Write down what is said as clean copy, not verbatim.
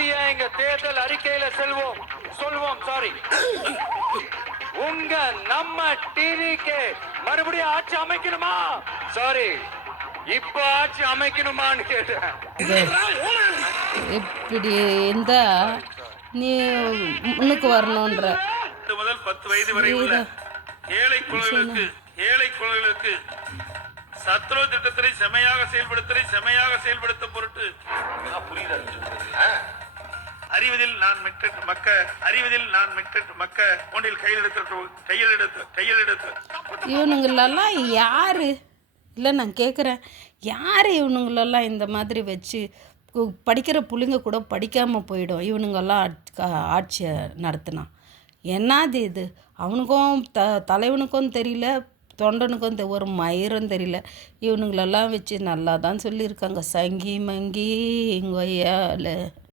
மத்திய எங்க தேர்தல் அறிக்கையில சொல்வோம் சாரி. உங்க நம்ம டிவிக்கு மறுபடியும் ஆட்சி அமைக்கணுமா? சாரி, இப்ப ஆட்சி அமைக்கணுமான்னு கேட்டேன். இப்படி இருந்தா நீ முன்னுக்கு வரணுன்ற முதல் 10 வயது வரை உள்ள ஏழை குழந்தைகளுக்கு சத்ரு திட்டத்தை செமையாக செயல்படுத்த பொருட்டு அறிவதில் நான் மிக்க ஒன்றில் கையெழுத்து இவனுங்களெல்லாம் யாரு இல்லை நான் கேட்குறேன், யார் இவனுங்களெல்லாம் இந்த மாதிரி வச்சு படிக்கிற பிள்ளைங்க கூட படிக்காமல் போயிடும் இவனுங்கெல்லாம் ஆட்சியை நடத்தினா? என்னது இது? அவனுக்கும் தலைவனுக்கும் தெரியல, தொண்டனுக்கும் ஒரு மயிரும் தெரியல. இவனுங்களெல்லாம் வச்சு நல்லா தான் சொல்லியிருக்காங்க, சங்கி மங்கி இங்கொய்யால